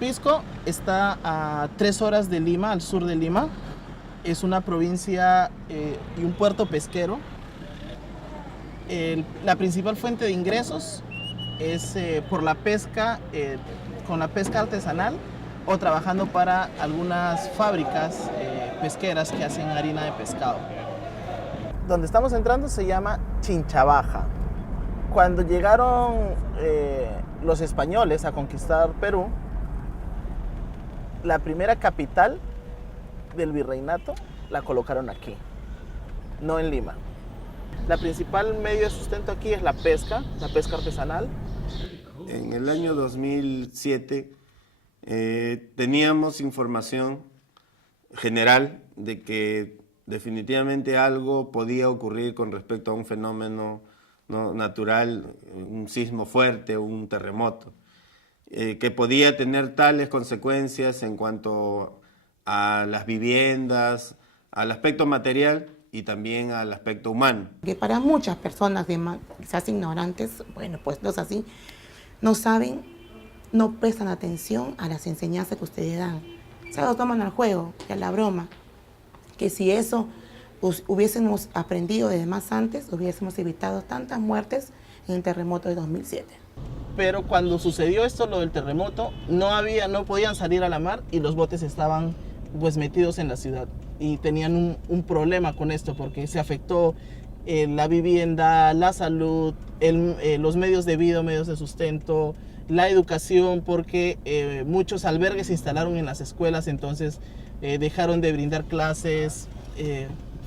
Pisco está a 3 horas de Lima, al sur de Lima. Es una provincia y un puerto pesquero. La principal fuente de ingresos es por la pesca, con la pesca artesanal o trabajando para algunas fábricas pesqueras que hacen harina de pescado. Donde estamos entrando se llama Chinchabaja. Cuando llegaron los españoles a conquistar Perú, la primera capital del virreinato la colocaron aquí, no en Lima. La principal medio de sustento aquí es la pesca artesanal. En el año 2007 teníamos información general de que definitivamente algo podía ocurrir con respecto a un fenómeno natural, un sismo fuerte, un terremoto, que podía tener tales consecuencias en cuanto a las viviendas, al aspecto material y también al aspecto humano. Que para muchas personas quizás ignorantes, bueno, pues no es así, no saben, no prestan atención a las enseñanzas que ustedes dan. Se lo toman al juego, que a la broma, que si eso pues, hubiésemos aprendido desde más antes, hubiésemos evitado tantas muertes en el terremoto de 2007. Pero cuando sucedió esto, lo del terremoto, no podían salir a la mar y los botes estaban pues metidos en la ciudad. Y tenían un problema con esto porque se afectó la vivienda, la salud, los medios de vida, medios de sustento, la educación, porque muchos albergues se instalaron en las escuelas, entonces dejaron de brindar clases.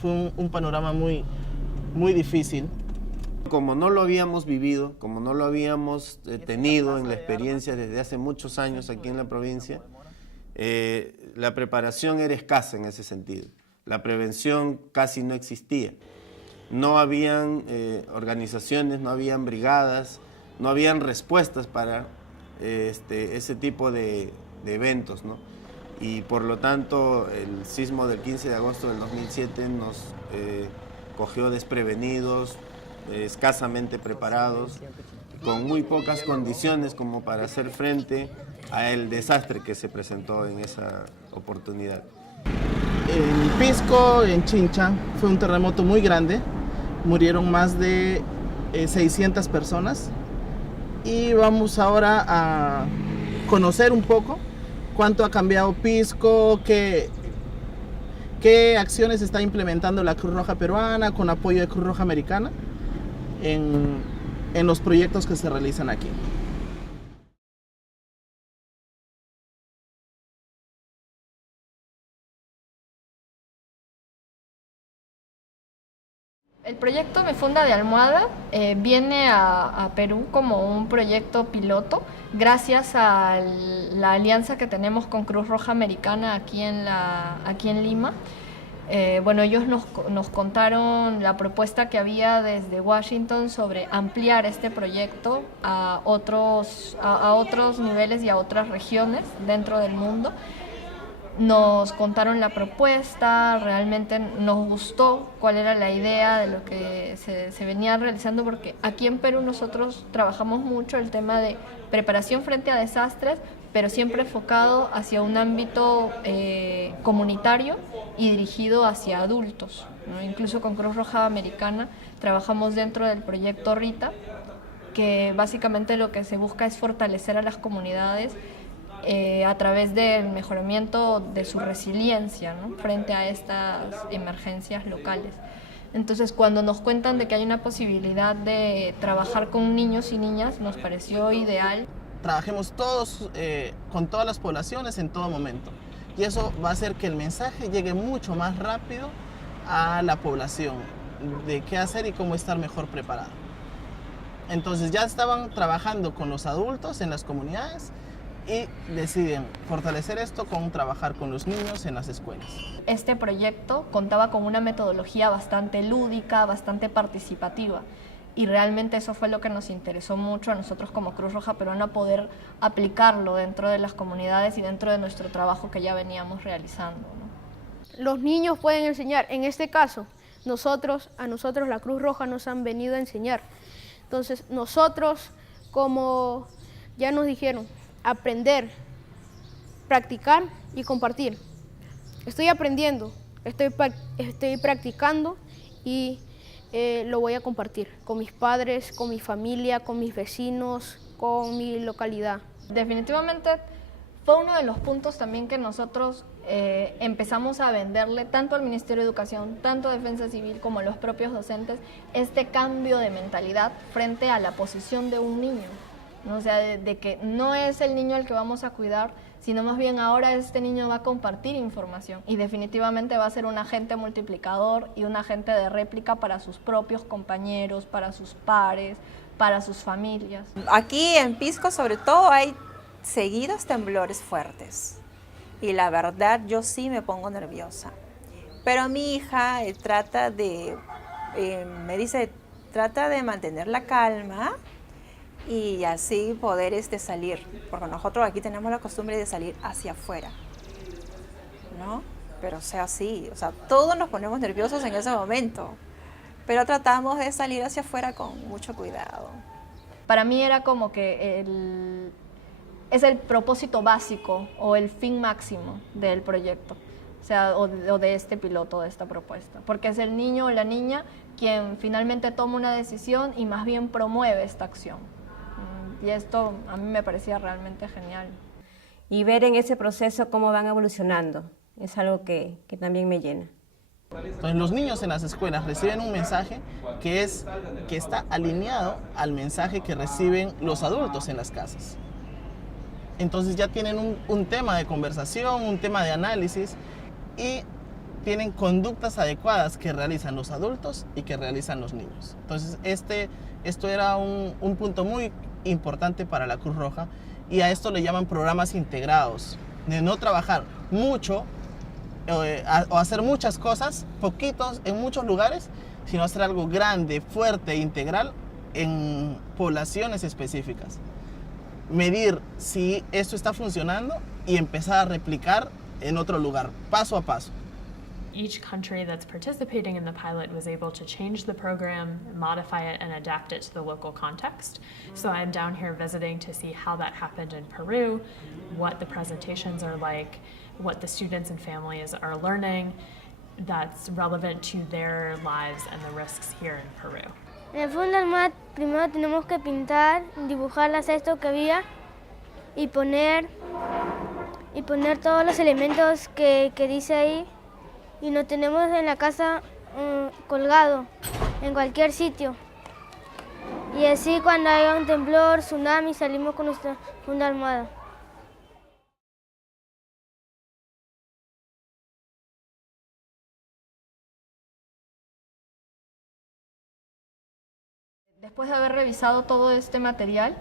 Fue un panorama muy, muy difícil. Como no lo habíamos vivido, como no lo habíamos tenido en la experiencia desde hace muchos años aquí en la provincia, la preparación era escasa en ese sentido. La prevención casi no existía. No habían organizaciones, no habían brigadas, no habían respuestas para ese tipo de eventos, ¿no? Y por lo tanto el sismo del 15 de agosto del 2007 nos cogió desprevenidos, escasamente preparados, con muy pocas condiciones como para hacer frente al desastre que se presentó en esa oportunidad. En Pisco, en Chincha, fue un terremoto muy grande, murieron más de 600 personas y vamos ahora a conocer un poco cuánto ha cambiado Pisco, qué acciones está implementando la Cruz Roja Peruana con apoyo de Cruz Roja Americana en los proyectos que se realizan aquí. El proyecto Me Funda de Almohada viene a Perú como un proyecto piloto gracias a la alianza que tenemos con Cruz Roja Americana aquí en Lima. Bueno, ellos nos contaron la propuesta que había desde Washington sobre ampliar este proyecto a otros niveles y a otras regiones dentro del mundo. Nos contaron la propuesta, realmente nos gustó cuál era la idea de lo que se venía realizando, porque aquí en Perú nosotros trabajamos mucho el tema de preparación frente a desastres, pero siempre enfocado hacia un ámbito comunitario y dirigido hacia adultos, ¿no? Incluso con Cruz Roja Americana trabajamos dentro del proyecto RITA, que básicamente lo que se busca es fortalecer a las comunidades a través del mejoramiento de su resiliencia, ¿no? Frente a estas emergencias locales. Entonces, cuando nos cuentan de que hay una posibilidad de trabajar con niños y niñas, nos pareció ideal. Trabajemos todos con todas las poblaciones en todo momento. Y eso va a hacer que el mensaje llegue mucho más rápido a la población de qué hacer y cómo estar mejor preparado. Entonces ya estaban trabajando con los adultos en las comunidades y deciden fortalecer esto con trabajar con los niños en las escuelas. Este proyecto contaba con una metodología bastante lúdica, bastante participativa, y realmente eso fue lo que nos interesó mucho a nosotros como Cruz Roja Peruana, poder aplicarlo dentro de las comunidades y dentro de nuestro trabajo que ya veníamos realizando, ¿no? Los niños pueden enseñar, en este caso, a nosotros la Cruz Roja nos han venido a enseñar. Entonces nosotros, como ya nos dijeron, aprender practicar y compartir. Estoy aprendiendo, estoy practicando y lo voy a compartir con mis padres, con mi familia, con mis vecinos, con mi localidad. Definitivamente fue uno de los puntos también que nosotros empezamos a venderle tanto al Ministerio de Educación, tanto a Defensa Civil como a los propios docentes, este cambio de mentalidad frente a la posición de un niño, ¿no? O sea, de que no es el niño al que vamos a cuidar, sino más bien ahora este niño va a compartir información y definitivamente va a ser un agente multiplicador y un agente de réplica para sus propios compañeros, para sus pares, para sus familias. Aquí en Pisco sobre todo hay seguidos temblores fuertes y la verdad yo sí me pongo nerviosa, pero mi hija me dice, trata de mantener la calma y así poder salir, porque nosotros aquí tenemos la costumbre de salir hacia afuera, ¿no? Pero sí, todos nos ponemos nerviosos en ese momento, pero tratamos de salir hacia afuera con mucho cuidado. Para mí era como que es el propósito básico o el fin máximo del proyecto, o de este piloto, de esta propuesta, porque es el niño o la niña quien finalmente toma una decisión y más bien promueve esta acción. Y esto a mí me parecía realmente genial. Y ver en ese proceso cómo van evolucionando es algo que también me llena. Entonces, los niños en las escuelas reciben un mensaje que está alineado al mensaje que reciben los adultos en las casas. Entonces ya tienen un tema de conversación, un tema de análisis y tienen conductas adecuadas que realizan los adultos y que realizan los niños. Entonces esto era un punto muy importante para la Cruz Roja y a esto le llaman programas integrados, de no trabajar mucho o hacer muchas cosas, poquitos en muchos lugares, sino hacer algo grande, fuerte e integral en poblaciones específicas. Medir si esto está funcionando y empezar a replicar en otro lugar, paso a paso. Each country that's participating in the pilot was able to change the program, modify it, and adapt it to the local context. So I'm down here visiting to see how that happened in Peru, what the presentations are like, what the students and families are learning that's relevant to their lives and the risks here in Peru. En el Funda Almada primero tenemos que pintar, dibujar las cestas que había y poner todos los elementos que dice ahí. Y lo tenemos en la casa colgado, en cualquier sitio. Y así cuando haya un temblor, tsunami, salimos con nuestra Funda Almada. Después de haber revisado todo este material,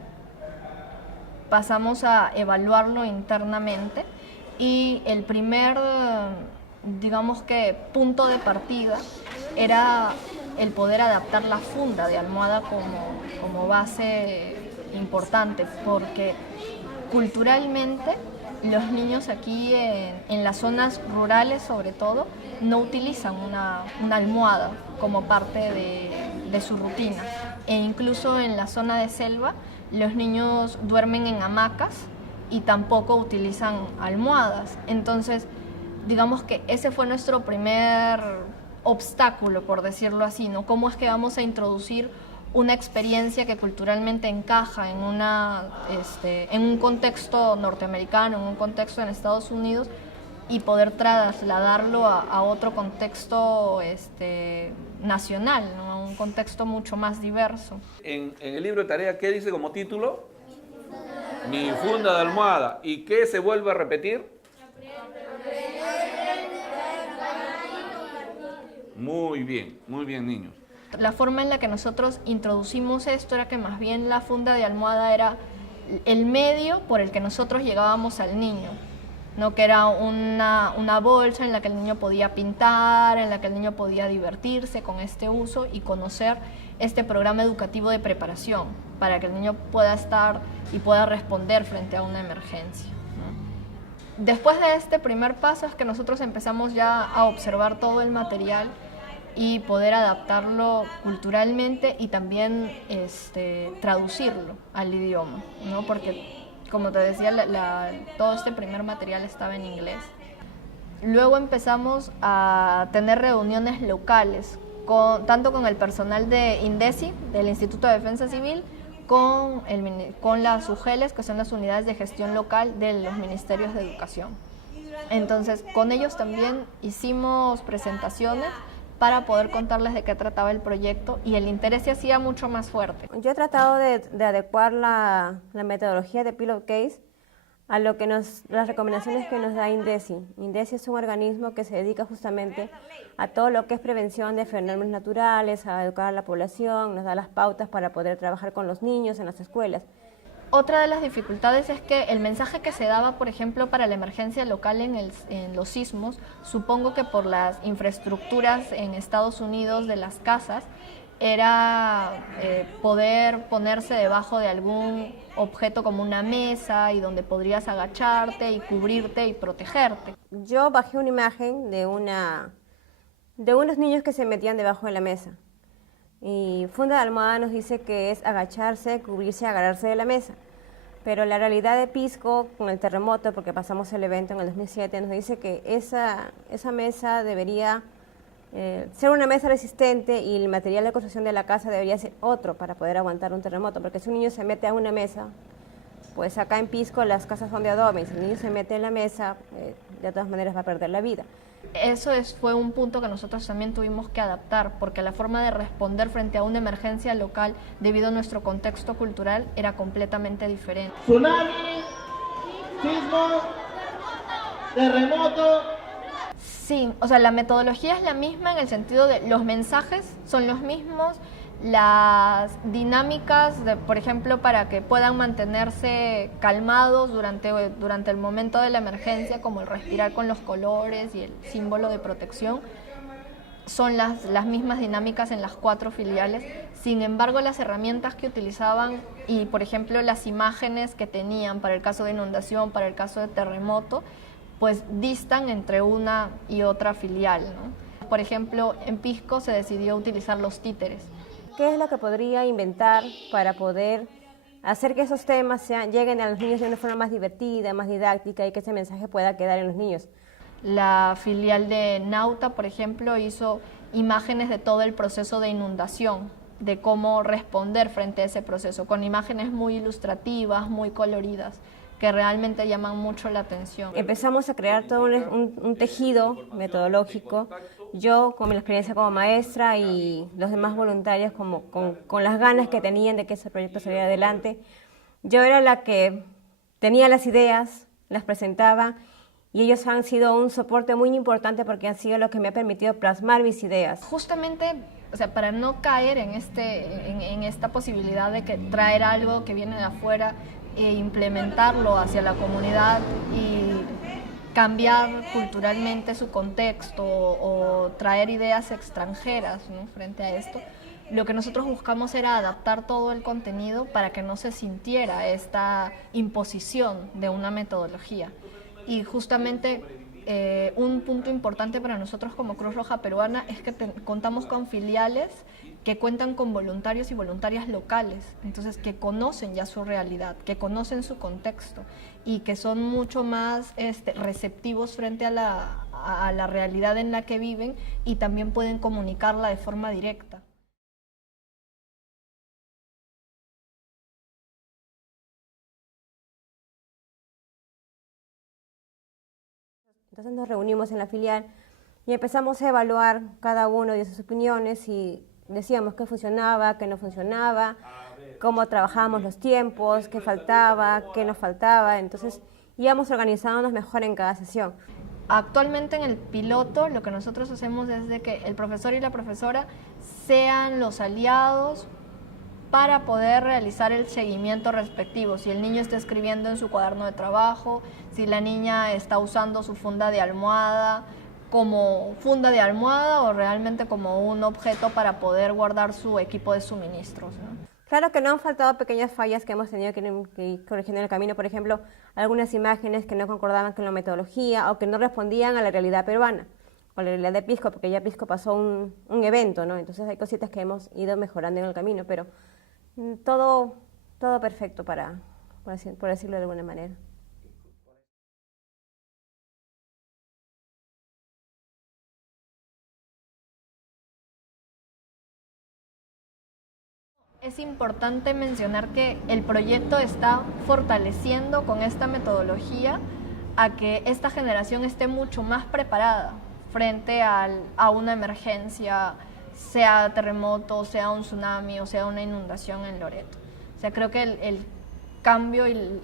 pasamos a evaluarlo internamente y el primer, digamos que, punto de partida era el poder adaptar la funda de almohada como base importante, porque culturalmente los niños aquí en las zonas rurales sobre todo no utilizan una almohada como parte de su rutina, e incluso en la zona de selva los niños duermen en hamacas y tampoco utilizan almohadas. Entonces digamos que ese fue nuestro primer obstáculo, por decirlo así, ¿no? ¿Cómo es que vamos a introducir una experiencia que culturalmente encaja en un contexto norteamericano, en un contexto en Estados Unidos, y poder trasladarlo a otro contexto nacional, ¿no? A un contexto mucho más diverso? En el libro de tarea, ¿qué dice como título? Mi funda de almohada. ¿Y qué se vuelve a repetir? Muy bien, niños. La forma en la que nosotros introducimos esto era que más bien la funda de almohada era el medio por el que nosotros llegábamos al niño, ¿no? Que era una bolsa en la que el niño podía pintar, en la que el niño podía divertirse con este uso y conocer este programa educativo de preparación para que el niño pueda estar y pueda responder frente a una emergencia, ¿no? Después de este primer paso es que nosotros empezamos ya a observar todo el material y poder adaptarlo culturalmente y también traducirlo al idioma, ¿no? Porque como te decía, todo este primer material estaba en inglés. Luego empezamos a tener reuniones locales, tanto con el personal de INDECI, del Instituto de Defensa Civil, con las UGELES, que son las unidades de gestión local de los ministerios de educación. Entonces, con ellos también hicimos presentaciones para poder contarles de qué trataba el proyecto, y el interés se hacía mucho más fuerte. Yo he tratado de adecuar la metodología de Pilot Case a lo que las recomendaciones que nos da INDECI. INDECI es un organismo que se dedica justamente a todo lo que es prevención de fenómenos naturales, a educar a la población, nos da las pautas para poder trabajar con los niños en las escuelas. Otra de las dificultades es que el mensaje que se daba, por ejemplo, para la emergencia local en los sismos, supongo que por las infraestructuras en Estados Unidos de las casas, era poder ponerse debajo de algún objeto como una mesa y donde podrías agacharte y cubrirte y protegerte. Yo bajé una imagen de unos niños que se metían debajo de la mesa. Y Funda de Almohada nos dice que es agacharse, cubrirse y agarrarse de la mesa. Pero la realidad de Pisco, con el terremoto, porque pasamos el evento en el 2007, nos dice que esa mesa debería ser una mesa resistente, y el material de construcción de la casa debería ser otro para poder aguantar un terremoto, porque si un niño se mete a una mesa, pues acá en Pisco las casas son de adobe, si el niño se mete en la mesa, de todas maneras va a perder la vida. Eso fue un punto que nosotros también tuvimos que adaptar, porque la forma de responder frente a una emergencia local, debido a nuestro contexto cultural, era completamente diferente. Tsunami, sismo, terremoto. Sí, o sea, la metodología es la misma en el sentido de los mensajes son los mismos, las dinámicas, por ejemplo, para que puedan mantenerse calmados durante el momento de la emergencia, como el respirar con los colores y el símbolo de protección, son las mismas dinámicas en las 4 filiales. Sin embargo, las herramientas que utilizaban y, por ejemplo, las imágenes que tenían para el caso de inundación, para el caso de terremoto, pues distan entre una y otra filial, ¿no? Por ejemplo, en Pisco se decidió utilizar los títeres. ¿Qué es lo que podría inventar para poder hacer que esos temas lleguen a los niños de una forma más divertida, más didáctica, y que ese mensaje pueda quedar en los niños? La filial de Nauta, por ejemplo, hizo imágenes de todo el proceso de inundación, de cómo responder frente a ese proceso, con imágenes muy ilustrativas, muy coloridas, que realmente llaman mucho la atención. Empezamos a crear todo un tejido metodológico, yo con mi experiencia como maestra y los demás voluntarios con las ganas que tenían de que ese proyecto saliera adelante. Yo era la que tenía las ideas, las presentaba, y ellos han sido un soporte muy importante porque han sido lo que me ha permitido plasmar mis ideas. Justamente, o sea, para no caer en esta posibilidad de que traer algo que viene de afuera e implementarlo hacia la comunidad y cambiar culturalmente su contexto o traer ideas extranjeras, ¿no?, frente a esto, lo que nosotros buscamos era adaptar todo el contenido para que no se sintiera esta imposición de una metodología. Y justamente un punto importante para nosotros como Cruz Roja Peruana es que contamos con filiales que cuentan con voluntarios y voluntarias locales, entonces que conocen ya su realidad, que conocen su contexto y que son mucho más receptivos frente a la realidad en la que viven, y también pueden comunicarla de forma directa. Entonces nos reunimos en la filial y empezamos a evaluar cada uno de sus opiniones y decíamos qué funcionaba, qué no funcionaba, cómo trabajábamos los tiempos, qué faltaba, qué nos faltaba. Entonces íbamos organizándonos mejor en cada sesión. Actualmente en el piloto lo que nosotros hacemos es de que el profesor y la profesora sean los aliados para poder realizar el seguimiento respectivo. Si el niño está escribiendo en su cuaderno de trabajo, si la niña está usando su funda de almohada como funda de almohada o realmente como un objeto para poder guardar su equipo de suministros, ¿no? Claro que no han faltado pequeñas fallas que hemos tenido que ir corrigiendo en el camino, por ejemplo, algunas imágenes que no concordaban con la metodología o que no respondían a la realidad peruana o a la realidad de Pisco, porque ya Pisco pasó un evento, ¿no? Entonces hay cositas que hemos ido mejorando en el camino, pero todo perfecto para por decirlo de alguna manera. Es importante mencionar que el proyecto está fortaleciendo con esta metodología a que esta generación esté mucho más preparada frente a una emergencia, sea terremoto, sea un tsunami o sea una inundación en Loreto. O sea, creo que el cambio y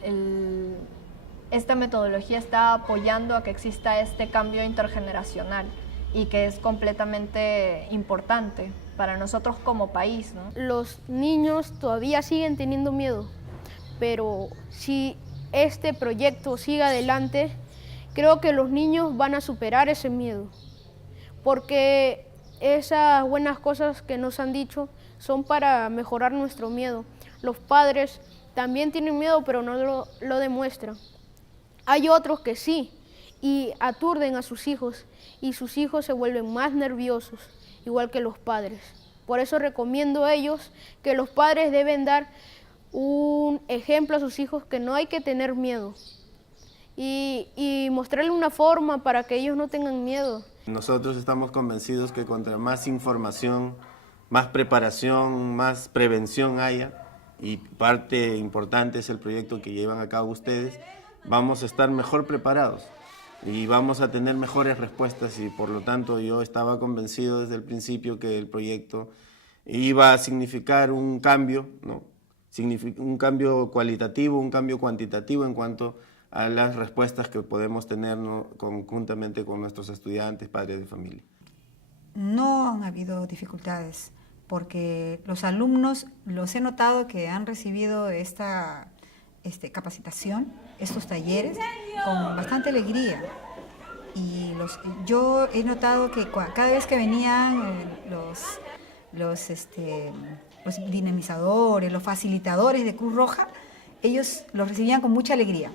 esta metodología está apoyando a que exista este cambio intergeneracional y que es completamente importante para nosotros como país, ¿no? Los niños todavía siguen teniendo miedo, pero si este proyecto sigue adelante, creo que los niños van a superar ese miedo, porque esas buenas cosas que nos han dicho son para mejorar nuestro miedo. Los padres también tienen miedo, pero no lo demuestran. Hay otros que sí, y aturden a sus hijos, y sus hijos se vuelven más nerviosos, igual que los padres. Por eso recomiendo a ellos que los padres deben dar un ejemplo a sus hijos, que no hay que tener miedo, y mostrarle una forma para que ellos no tengan miedo. Nosotros estamos convencidos que contra más información, más preparación, más prevención haya, y parte importante es el proyecto que llevan a cabo ustedes, vamos a estar mejor preparados y vamos a tener mejores respuestas, y por lo tanto yo estaba convencido desde el principio que el proyecto iba a significar un cambio, ¿no? Un cambio cualitativo, un cambio cuantitativo en cuanto a las respuestas que podemos tener, ¿no?, conjuntamente con nuestros estudiantes, padres de familia. No han habido dificultades, porque los alumnos los he notado que han recibido esta capacitación, estos talleres, con bastante alegría. Y yo he notado que cada vez que venían los dinamizadores, los facilitadores de Cruz Roja, ellos los recibían con mucha alegría,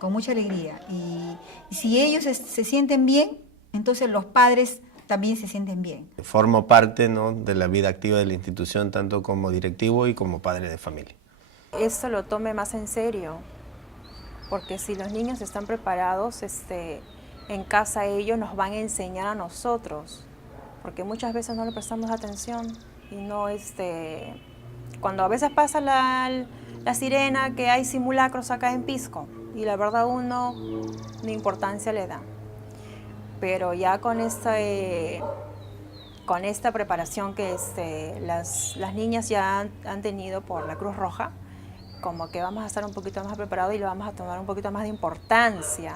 con mucha alegría. Y si ellos se sienten bien, entonces los padres también se sienten bien. Formo parte, ¿no?, de la vida activa de la institución, tanto como directivo y como padre de familia. Esto lo tome más en serio, porque si los niños están preparados, en casa ellos nos van a enseñar a nosotros, porque muchas veces no le prestamos atención y no, cuando a veces pasa la sirena, que hay simulacros acá en Pisco, y la verdad uno ni importancia le da. Pero ya con esta preparación que las niñas ya han tenido por la Cruz Roja, como que vamos a estar un poquito más preparados y le vamos a tomar un poquito más de importancia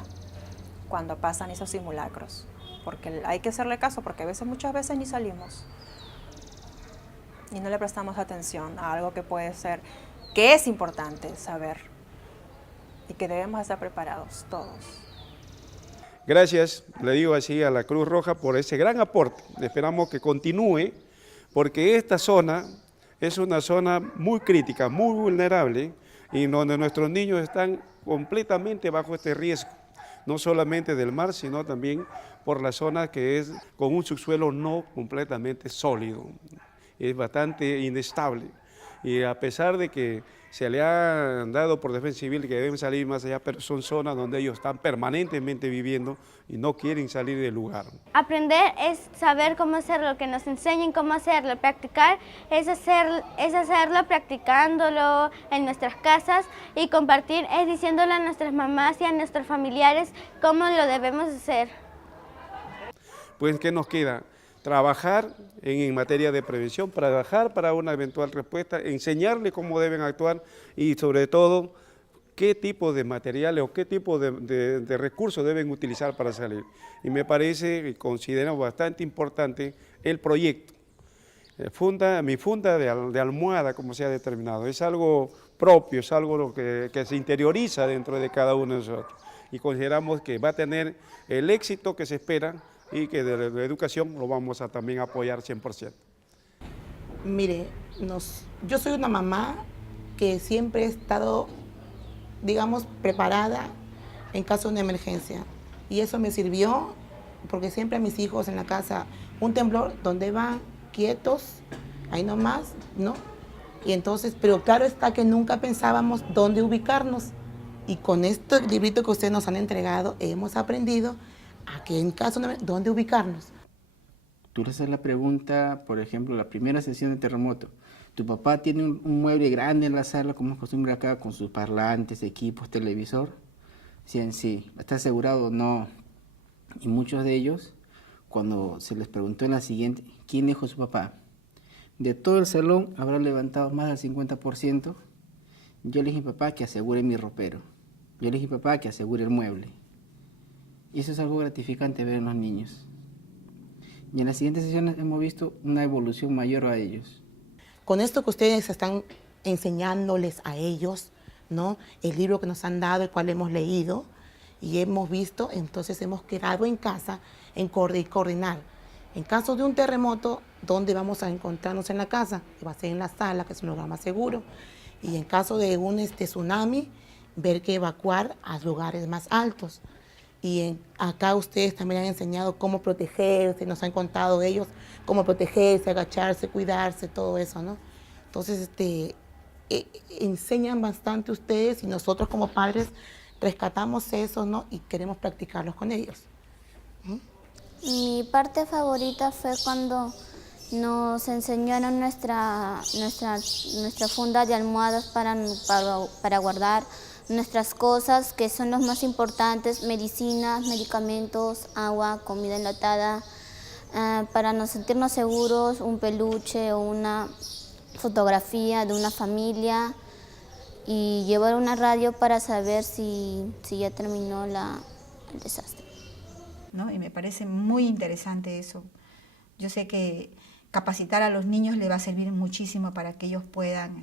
cuando pasan esos simulacros. Porque hay que hacerle caso, porque muchas veces ni salimos. Y no le prestamos atención a algo que puede ser, que es importante saber. Y que debemos estar preparados todos. Gracias, le digo así, a la Cruz Roja por ese gran aporte. Esperamos que continúe, porque esta zona es una zona muy crítica, muy vulnerable, y donde nuestros niños están completamente bajo este riesgo, no solamente del mar, sino también por la zona que es con un subsuelo no completamente sólido, es bastante inestable. Y a pesar de que se le ha dado por Defensa Civil que deben salir más allá, pero son zonas donde ellos están permanentemente viviendo y no quieren salir del lugar. Aprender es saber cómo hacerlo, que nos enseñen cómo hacerlo. Practicar es hacerlo practicándolo en nuestras casas, y compartir es diciéndole a nuestras mamás y a nuestros familiares cómo lo debemos hacer. Pues, ¿qué nos queda? Trabajar en materia de prevención, trabajar para una eventual respuesta, enseñarles cómo deben actuar y sobre todo qué tipo de materiales o qué tipo de recursos deben utilizar para salir. Y me parece y considero bastante importante el proyecto. Mi funda de almohada, como se ha determinado, es algo propio, es algo que se interioriza dentro de cada uno de nosotros. Y consideramos que va a tener el éxito que se espera, y que de la educación lo vamos a también apoyar 100%. Mire, yo soy una mamá que siempre he estado, digamos, preparada en caso de una emergencia. Y eso me sirvió porque siempre a mis hijos en la casa, un temblor, ¿dónde van? Quietos, ahí nomás, ¿no? Y entonces, pero claro está que nunca pensábamos dónde ubicarnos. Y con este librito que ustedes nos han entregado, hemos aprendido a que en caso de dónde ubicarnos. Tú le haces la pregunta, por ejemplo, la primera sesión de terremoto. ¿Tu papá tiene un mueble grande en la sala, como es costumbre acá, con sus parlantes, equipos, televisor? Sí. ¿Está asegurado? No. Y muchos de ellos, cuando se les preguntó en la siguiente, ¿quién dijo su papá? De todo el salón habrá levantado más del 50%. Yo le dije a mi papá que asegure mi ropero. Yo le dije a mi papá que asegure el mueble. Y eso es algo gratificante ver en los niños. Y en las siguientes sesiones hemos visto una evolución mayor a ellos. Con esto que ustedes están enseñándoles a ellos, ¿no? El libro que nos han dado, el cual hemos leído y hemos visto, entonces hemos quedado en casa en coordinar. En caso de un terremoto, ¿dónde vamos a encontrarnos en la casa? Que va a ser en la sala, que es un lugar más seguro. Y en caso de un tsunami, ver que evacuar a lugares más altos. Y acá ustedes también han enseñado cómo protegerse, nos han contado ellos cómo protegerse, agacharse, cuidarse, todo eso, ¿no? Entonces, enseñan bastante ustedes y nosotros como padres rescatamos eso, ¿no? Y queremos practicarlos con ellos. Mi parte favorita fue cuando nos enseñaron nuestra funda de almohadas para guardar nuestras cosas, que son los más importantes: medicinas, medicamentos, agua, comida enlatada, para no sentirnos seguros, un peluche o una fotografía de una familia, y llevar una radio para saber si ya terminó el desastre. ¿No? Y me parece muy interesante eso. Yo sé que capacitar a los niños les va a servir muchísimo para que ellos puedan...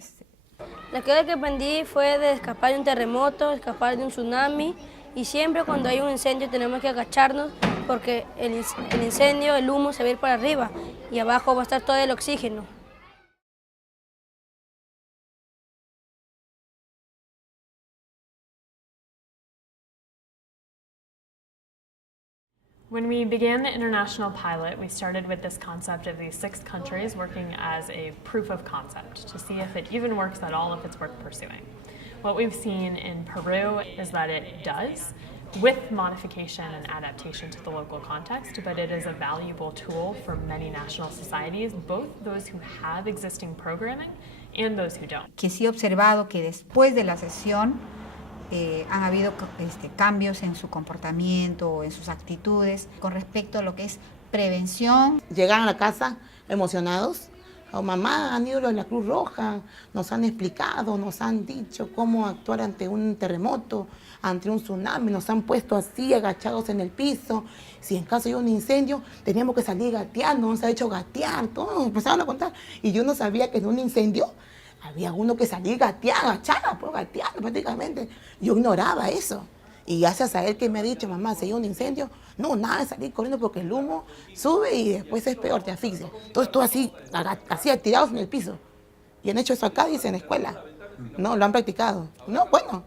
La clave que aprendí fue de escapar de un terremoto, escapar de un tsunami, y siempre cuando hay un incendio tenemos que agacharnos porque el incendio, el humo se va a ir para arriba y abajo va a estar todo el oxígeno. When we began the international pilot, we started with this concept of these 6 countries working as a proof of concept to see if it even works at all, if it's worth pursuing. What we've seen in Peru is that it does, with modification and adaptation to the local context, but it is a valuable tool for many national societies, both those who have existing programming and those who don't. Que sí he observado que después de la sesión han habido cambios en su comportamiento, en sus actitudes, con respecto a lo que es prevención. Llegan a la casa emocionados. Oh, mamá, han ido a la Cruz Roja, nos han explicado, nos han dicho cómo actuar ante un terremoto, ante un tsunami, nos han puesto así agachados en el piso. Si en caso de un incendio, teníamos que salir gateando, nos ha hecho gatear, todos empezaron a contar. Y yo no sabía que en un incendio había uno que salía agachada, pues gateando prácticamente. Yo ignoraba eso. Y gracias a él que me ha dicho, mamá, si hay un incendio, no, nada de salir corriendo porque el humo sube y después es peor, te asfixia. Entonces tú así tirados en el piso. Y han hecho eso acá, dice, en la escuela. No, lo han practicado. No, bueno,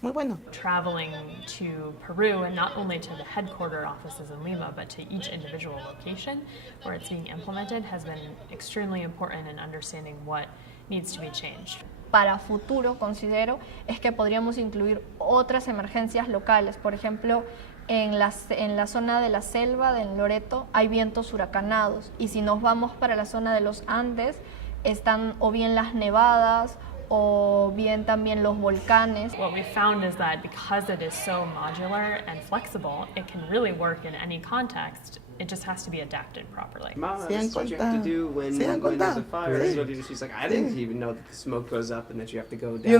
muy bueno. Traveling to Peru, and not only to the headquarter offices in Lima, but to each individual location where it's being implemented, has been extremely important in understanding what needs to be changed. Para futuro, considero, es que podríamos incluir otras emergencias locales. Por ejemplo, en la zona de la selva, de Loreto, hay vientos huracanados. Y si nos vamos para la zona de los Andes, están o bien las nevadas o bien también los volcanes. What we found is that because it is so modular and flexible, it can really work in any context. It just has to be adapted properly. Mom, that's what you have to do when there's a fire. Sí. She's like, I didn't even know that the smoke goes up and that you have to go down.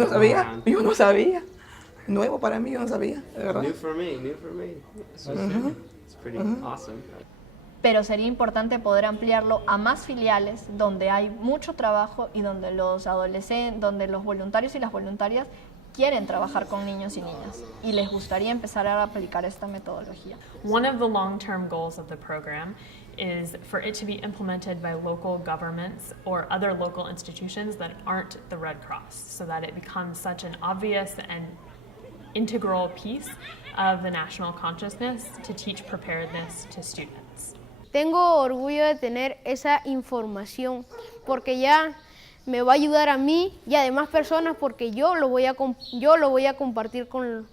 Yo no sabía. Nuevo para mí, yo no sabía, de verdad. New for me. So it's pretty awesome. Pero sería importante poder ampliarlo a más filiales donde hay mucho trabajo y donde los adolescentes, donde los voluntarios y las voluntarias quieren trabajar con niños y niñas y les gustaría empezar a aplicar esta metodología. One of the long-term goals of the program is for it to be implemented by local governments or other local institutions that aren't the Red Cross, so that it becomes such an obvious and integral piece of the national consciousness to teach preparedness to students. Tengo orgullo de tener esa información porque ya me va a ayudar a mí y a demás personas porque yo lo voy a compartir con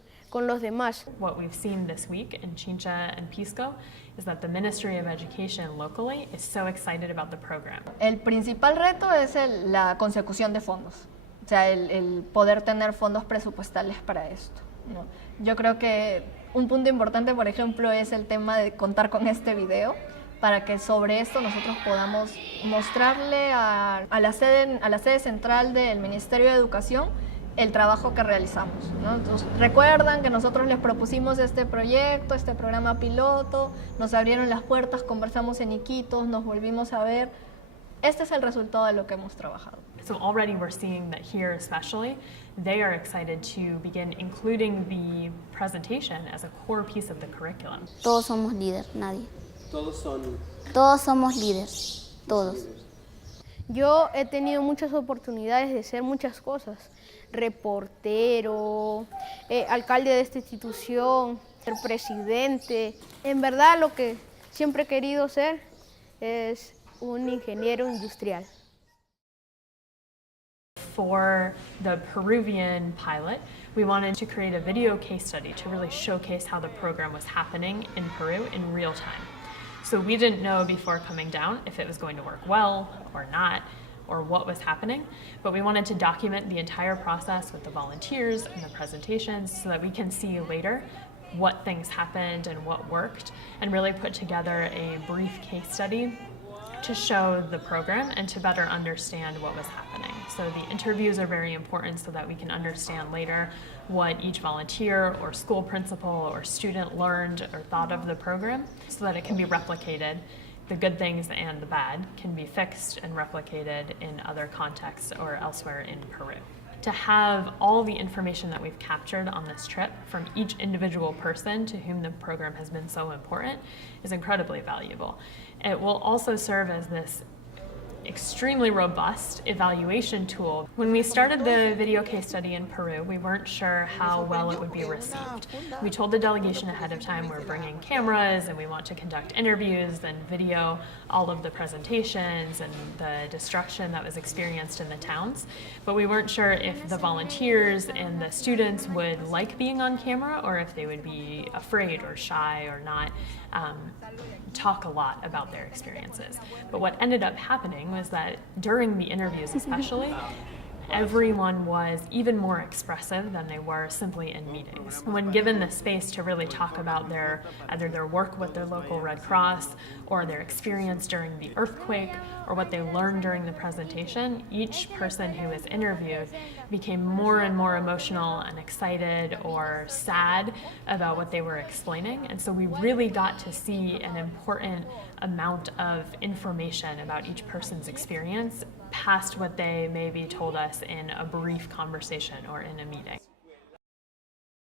los demás. What we've seen this week in Chincha and Pisco is that the Ministry of Education locally is so excited about the program. El principal reto es la consecución de fondos, o sea, el poder tener fondos presupuestales para esto, ¿no? Yo creo que un punto importante, por ejemplo, es el tema de contar con este video para que sobre esto nosotros podamos mostrarle a la sede central del Ministerio de Educación el trabajo que realizamos, ¿no? Entonces, recuerdan que nosotros les propusimos este proyecto, este programa piloto, nos abrieron las puertas, conversamos en Iquitos, nos volvimos a ver. Este es el resultado de lo que hemos trabajado. So already we're seeing that here especially, they are excited to begin including the presentation as a core piece of the curriculum. Todos somos líderes, nadie. Todos somos líderes, todos. Yo he tenido muchas oportunidades de ser muchas cosas. Reportero, alcalde de esta institución, ser presidente. En verdad lo que siempre he querido ser es un ingeniero industrial. For the Peruvian pilot, we wanted to create a video case study to really showcase how the program was happening in Peru in real time. So we didn't know before coming down if it was going to work well or not, or what was happening, but we wanted to document the entire process with the volunteers and the presentations so that we can see later what things happened and what worked, and really put together a brief case study to show the program and to better understand what was happening. So the interviews are very important so that we can understand later what each volunteer or school principal or student learned or thought of the program so that it can be replicated. The good things and the bad can be fixed and replicated in other contexts or elsewhere in Peru. To have all the information that we've captured on this trip from each individual person to whom the program has been so important is incredibly valuable. It will also serve as this extremely robust evaluation tool. When we started the video case study in Peru, we weren't sure how well it would be received. We told the delegation ahead of time we're bringing cameras and we want to conduct interviews and video all of the presentations and the destruction that was experienced in the towns. But we weren't sure if the volunteers and the students would like being on camera or if they would be afraid or shy or not talk a lot about their experiences. But what ended up happening was that during the interviews especially, everyone was even more expressive than they were simply in meetings. When given the space to really talk about either their work with their local Red Cross or their experience during the earthquake or what they learned during the presentation, each person who was interviewed became more and more emotional and excited or sad about what they were explaining. And so we really got to see an important amount of information about each person's experience past what they maybe told us in a brief conversation or in a meeting.